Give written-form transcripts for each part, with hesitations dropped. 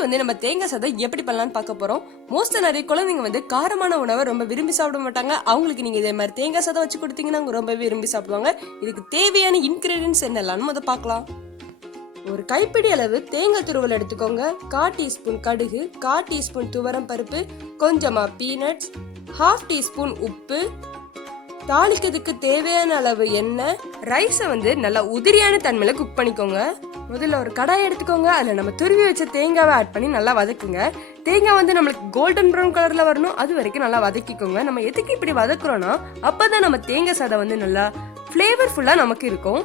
இன்னைக்கு வந்து நம்ம தேங்காய் சாதம் எப்படி பண்ணலாம்னு பார்க்க போறோம். மோஸ்டா நிறைய குழந்தைங்க வந்து காரமான உணவை ரொம்ப விரும்பி சாப்பிட மாட்டாங்க. அவங்களுக்கு நீங்க இதே மாதிரி தேங்காய் சாதம் வச்சு கொடுத்தீங்கன்னா அவங்க ரொம்ப விரும்பி சாப்பிடுவாங்க. இதுக்கு தேவையான இன்கிரீடியன்ஸ் என்னெல்லாம் அதை பார்க்கலாம். ஒரு கைப்பிடி அளவு தேங்காய் துருவல் எடுத்துக்கோங்க. 1/4 டீஸ்பூன் கடுகு, 1/4 டீஸ்பூன் துவரம் பருப்பு, கொஞ்சமா பீனட்ஸ், 1/2 டீஸ்பூன் உப்பு, தாளிக்கிறதுக்கு தேவையான அளவு எண்ணெய். ரைஸை வந்து நல்லா உதிரியான தன்மையில குக் பண்ணிக்கோங்க. முதல்ல ஒரு கடாய் எடுத்துக்கோங்க. அதில் நம்ம துருவி வச்ச தேங்காவை ஆட் பண்ணி நல்லா வதக்குங்க. தேங்காய் வந்து நம்மளுக்கு கோல்டன் ப்ரௌன் கலர்ல வரணும், அது வரைக்கும் நல்லா வதக்கிக்கோங்க. நம்ம எதுக்கு இப்படி வதக்குறோம்னா அப்பதான் நம்ம தேங்காய் சாதம் வந்து நல்லா ஃபிளேவர்ஃபுல்லா நமக்கு இருக்கும்.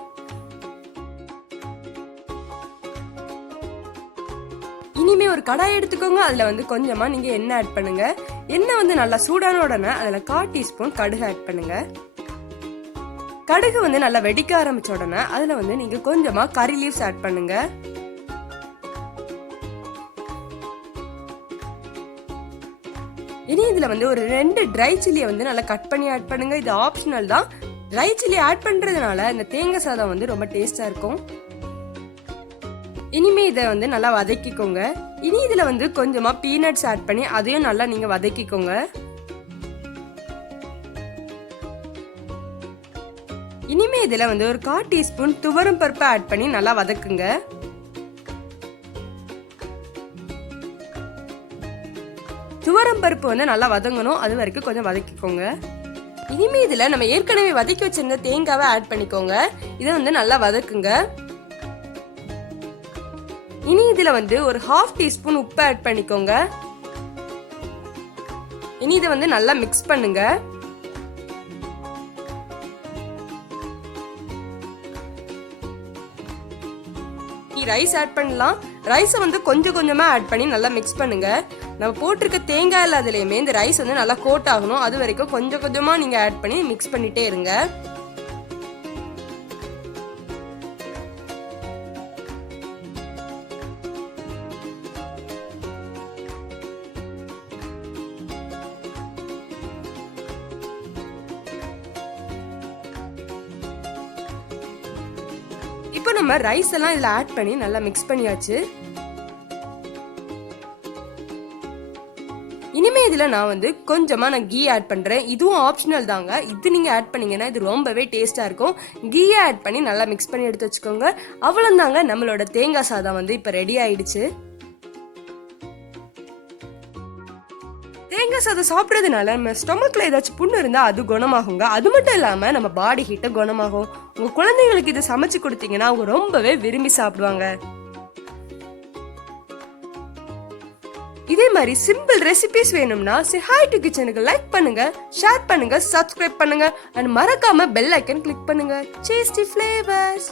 இனிமே ஒரு கடாய் எடுத்துக்கோங்க. அதுல வந்து கொஞ்சமா நீங்க எண்ணெய் ஆட் பண்ணுங்க. எண்ணெய் வந்து நல்லா சூடான உடனே அதுல 1/4 டீஸ்பூன் கடுகு ஆட் பண்ணுங்க. கடுகு வந்து நல்லா வெடிக்க ஆரம்பிச்ச உடனே அதுல வந்து நீங்க கொஞ்சமா கறி லீவ்ஸ் ஆட் பண்ணுங்க. இனி இதுல வந்து ஒரு 2 ட்ரை சில்லியை வந்து நல்லா கட் பண்ணி ஆட் பண்ணுங்க. இது ஆப்ஷனல் தான். ட்ரை சில்லி ஆட் பண்றதுனால இந்த தேங்காய் சாதம் வந்து ரொம்ப டேஸ்டா இருக்கும். இனிமே இதை வந்து நல்லா வதக்கிக்கோங்க. இனி இதுல வந்து கொஞ்சமா பீனட்ஸ் ஆட் பண்ணி அதையும் நல்லா நீங்க வதக்கிக்கோங்க. இனிமே இதுல வந்து ஒரு 1/4 டீஸ்பூன் துவரம் பருப்பு ஆட் பண்ணி நல்லா வதக்குங்க. துவரம் பருப்பு வந்து நல்லா வதங்கணும், அது வரைக்கும் கொஞ்சம் வதக்கிக்கோங்க. இனிமே இதுல நம்ம ஏற்கனவே வதக்கி வச்சிருந்த தேங்காவை ஆட் பண்ணிக்கோங்க. இதை வந்து நல்லா வதக்குங்க. இனி இதுல வந்து ஒரு 1/2 டீஸ்பூன் உப்பு ஆட் பண்ணிக்கோங்க. இனி இதை வந்து நல்லா மிக்ஸ் பண்ணுங்க. ரைஸ் ஆட் பண்ணலாம். ரைஸை வந்து கொஞ்சம் கொஞ்சமா ஆட் பண்ணி நல்லா மிக்ஸ் பண்ணுங்க. நம்ம போட்டிருக்க தேங்காய் எல்லாத்துலயுமே இந்த ரைஸ் வந்து நல்லா கோட் ஆகணும், அது வரைக்கும் கொஞ்சம் கொஞ்சமா நீங்க ஆட் பண்ணி மிக்ஸ் பண்ணிட்டே இருங்க. இப்போ நம்ம ரைஸ் எல்லாம் இதுல ஆட் பண்ணி நல்லா மிக்ஸ் பண்ணியாச்சு. இனிமே இதுல நான் வந்து கொஞ்சமா கீ ஆட் பண்றேன். இதுவும் ஆப்ஷனல் தாங்க. இது நீங்க ஆட் பண்ணீங்கன்னா இது ரொம்பவே டேஸ்டா இருக்கும். கீ ஆட் பண்ணி நல்லா மிக்ஸ் பண்ணி எடுத்து வச்சுக்கோங்க. அவ்வளவுதாங்க, நம்மளோட தேங்காய் சாதம் வந்து இப்ப ரெடி ஆயிடுச்சு. தேங்காய் சாதம் சாப்பிட்றதுனால நம்ம ஸ்டொமக்ல ஏதாச்சும் புண்ணு இருந்தா அது குணமாகுங்க. அது மட்டும் இல்லாம நம்ம பாடி ஹீட்ட குணமாகும். உங்க குழந்தைங்களுக்கு இது சமைச்சு கொடுத்தீங்கன்னா அவங்க ரொம்பவே விரும்பி சாப்பிடுவாங்க. இதே மாதிரி சிம்பிள் ரெசிபிஸ் வேணும்னா ஹாய் டு கிச்சனுக்கு லைக் பண்ணுங்க, ஷேர் பண்ணுங்க, சப்ஸ்கிரைப் பண்ணுங்க, அண்ட் மறக்காம பெல் ஐக்கன் கிளிக் பண்ணுங்க. Tasty flavours.